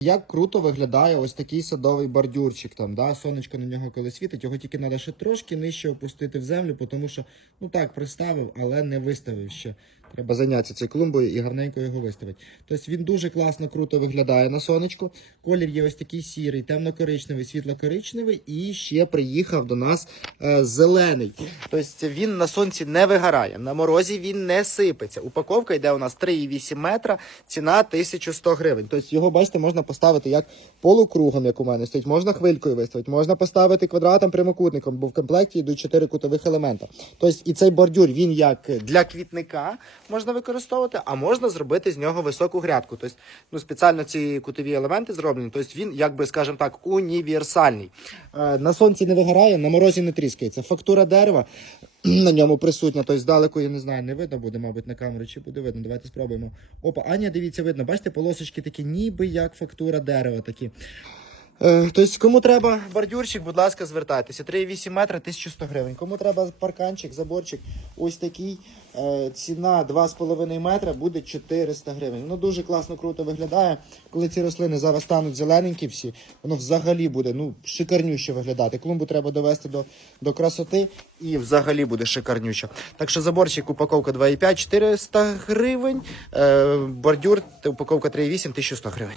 Як круто виглядає ось такий садовий бордюрчик. Там, да? Сонечко на нього коли світить, його тільки треба ще трошки нижче опустити в землю, тому що, ну так, приставив, але не виставив ще. Треба зайнятися цією клумбою і гарненько його виставити. Тобто він дуже класно, круто виглядає на сонечку. Колір є ось такий сірий, темно-коричневий, світло-коричневий і ще приїхав до нас е, зелений. Тобто він на сонці не вигорає, на морозі він не сипеться. Упаковка йде у нас 3,8 метра, ціна 1100 гривень. Тобто його, бачите, можна поставити як полукругом, як у мене стоїть, можна хвилькою виставити, можна поставити квадратом прямокутником, бо в комплекті йдуть 4 кутових елемента. Тобто і цей бордюр він як для квітника можна використовувати, а можна зробити з нього високу грядку. Тобто, ну, спеціально ці кутові елементи зроблені. Тобто він, якби, скажімо так, універсальний. Е, На сонці не вигорає, на морозі не тріскається. Фактура дерева на ньому присутня. Тобто здалеку, я не знаю, не видно буде, мабуть, на камері чи буде видно. Давайте спробуємо. Опа, Аня, дивіться, видно. Бачите, полосочки такі, ніби як фактура дерева такі. Тобто, кому треба бордюрчик, будь ласка, звертайтеся. 3,8 метра, 1100 гривень. Кому треба парканчик, заборчик, ось такий. е, Ціна 2,5 метра буде 400 гривень. Воно дуже класно, круто виглядає. Коли ці рослини зараз стануть зелененькі всі, воно взагалі буде ну, шикарнюще виглядати. Клумбу треба довести до, до красоти і взагалі буде шикарнюще. Так що заборчик, упаковка 2,5, 400 гривень. Е, бордюр, упаковка 3,8, 1100 гривень.